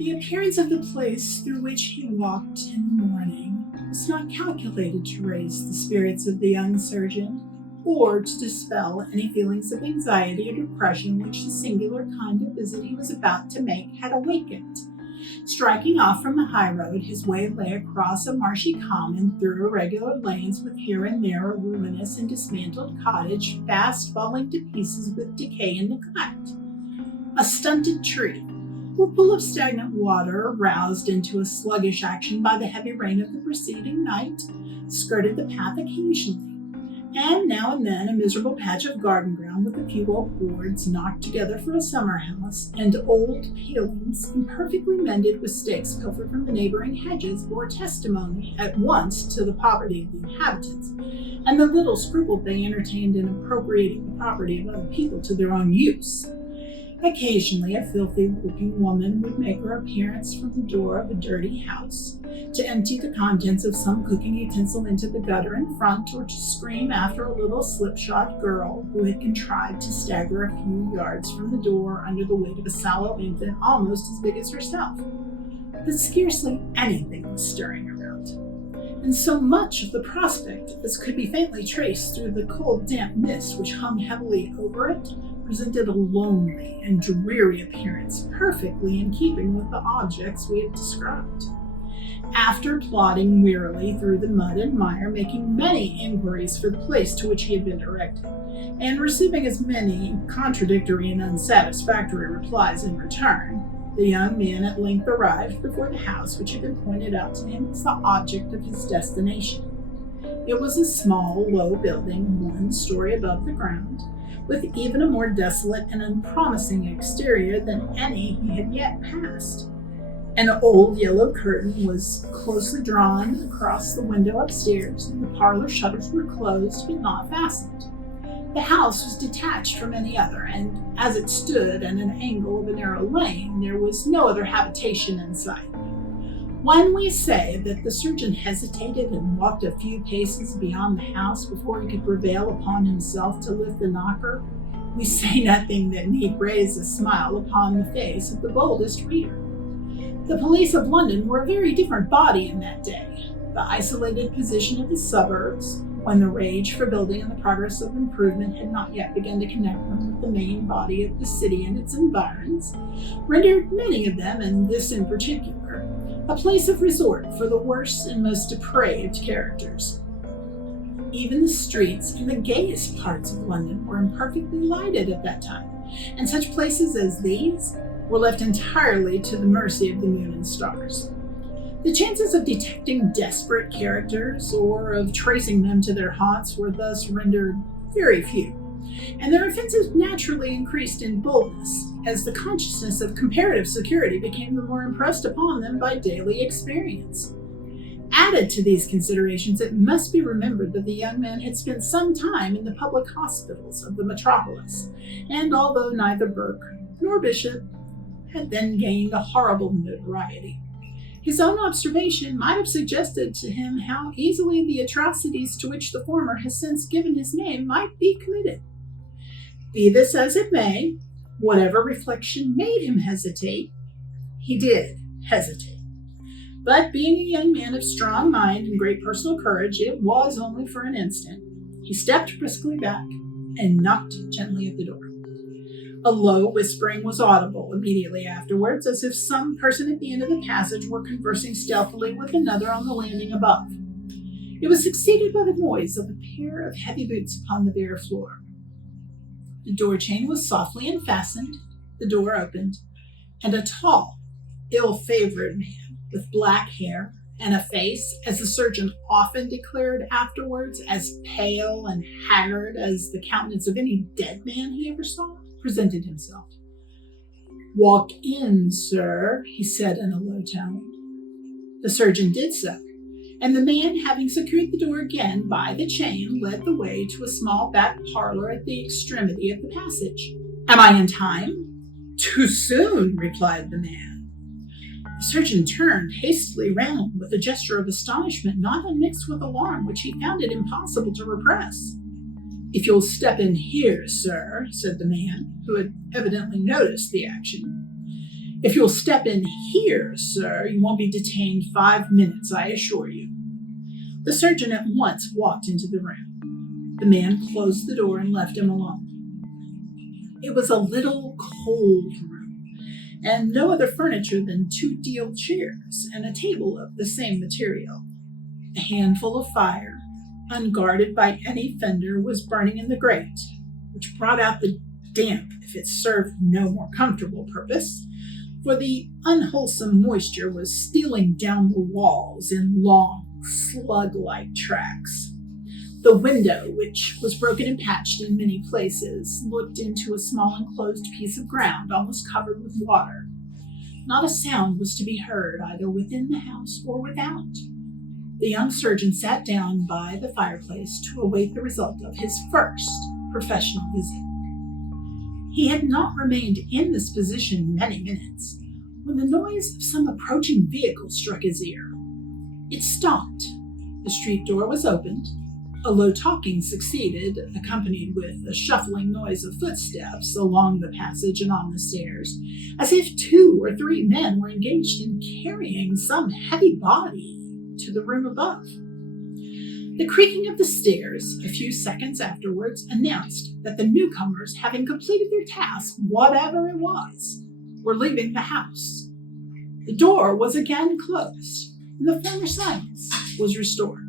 The appearance of the place through which he walked in the morning was not calculated to raise the spirits of the young surgeon, or to dispel any feelings of anxiety or depression which the singular kind of visit he was about to make had awakened. Striking off from the high road, his way lay across a marshy common, through irregular lanes with here and there a ruinous and dismantled cottage, fast falling to pieces with decay and neglect. A stunted tree, or pool of stagnant water, roused into a sluggish action by the heavy rain of the preceding night, skirted the path occasionally, and now and then a miserable patch of garden ground with a few old boards knocked together for a summer house, and old palings imperfectly mended with stakes pilfered from the neighboring hedges, bore testimony at once to the poverty of the inhabitants, and the little scruple they entertained in appropriating the property of other people to their own use. Occasionally a filthy-looking woman would make her appearance from the door of a dirty house, to empty the contents of some cooking utensil into the gutter in front, or to scream after a little slipshod girl who had contrived to stagger a few yards from the door under the weight of a sallow infant almost as big as herself. But scarcely anything was stirring around, and so much of the prospect as could be faintly traced through the cold, damp mist which hung heavily over it presented a lonely and dreary appearance, perfectly in keeping with the objects we have described. After plodding wearily through the mud and mire, making many inquiries for the place to which he had been directed, and receiving as many contradictory and unsatisfactory replies in return, the young man at length arrived before the house which had been pointed out to him as the object of his destination. It was a small, low building, 1 story above the ground, with even a more desolate and unpromising exterior than any he had yet passed. An old yellow curtain was closely drawn across the window upstairs, and the parlor shutters were closed but not fastened. The house was detached from any other, and as it stood at an angle of a narrow lane, there was no other habitation in sight. When we say that the surgeon hesitated and walked a few paces beyond the house before he could prevail upon himself to lift the knocker, we say nothing that need raise a smile upon the face of the boldest reader. The police of London were a very different body in that day. The isolated position of the suburbs, when the rage for building and the progress of improvement had not yet begun to connect them with the main body of the city and its environs, rendered many of them, and this in particular, a place of resort for the worst and most depraved characters. Even the streets in the gayest parts of London were imperfectly lighted at that time, and such places as these were left entirely to the mercy of the moon and stars. The chances of detecting desperate characters or of tracing them to their haunts were thus rendered very few, and their offenses naturally increased in boldness as the consciousness of comparative security became the more impressed upon them by daily experience. Added to these considerations, it must be remembered that the young man had spent some time in the public hospitals of the metropolis, and although neither Burke nor Bishop had then gained a horrible notoriety, his own observation might have suggested to him how easily the atrocities to which the former has since given his name might be committed. Be this as it may, whatever reflection made him hesitate, he did hesitate. But being a young man of strong mind and great personal courage, it was only for an instant. He stepped briskly back and knocked gently at the door. A low whispering was audible immediately afterwards, as if some person at the end of the passage were conversing stealthily with another on the landing above. It was succeeded by the noise of a pair of heavy boots upon the bare floor. The door chain was softly unfastened, the door opened, and a tall, ill-favored man with black hair and a face, as the surgeon often declared afterwards, as pale and haggard as the countenance of any dead man he ever saw, presented himself. "Walk in, sir," he said in a low tone. The surgeon did so, and the man, having secured the door again by the chain, led the way to a small back parlor at the extremity of the passage. "Am I in time?" "Too soon," replied the man. The surgeon turned hastily round with a gesture of astonishment not unmixed with alarm, which he found it impossible to repress. "If you'll step in here, sir," said the man, who had evidently noticed the action. If you'll step in here, sir, you won't be detained 5 minutes, I assure you." The surgeon at once walked into the room. The man closed the door and left him alone. It was a little cold room, and no other furniture than 2 deal chairs and a table of the same material. A handful of fire, unguarded by any fender, was burning in the grate, which brought out the damp if it served no more comfortable purpose, for the unwholesome moisture was stealing down the walls in long, slug-like tracks. The window, which was broken and patched in many places, looked into a small enclosed piece of ground almost covered with water. Not a sound was to be heard either within the house or without. The young surgeon sat down by the fireplace to await the result of his first professional visit. He had not remained in this position many minutes when the noise of some approaching vehicle struck his ear. It stopped. The street door was opened. A low talking succeeded, accompanied with a shuffling noise of footsteps along the passage and on the stairs, as if 2 or 3 men were engaged in carrying some heavy body to the room above. The creaking of the stairs, a few seconds afterwards, announced that the newcomers, having completed their task, whatever it was, were leaving the house. The door was again closed, and the former silence was restored.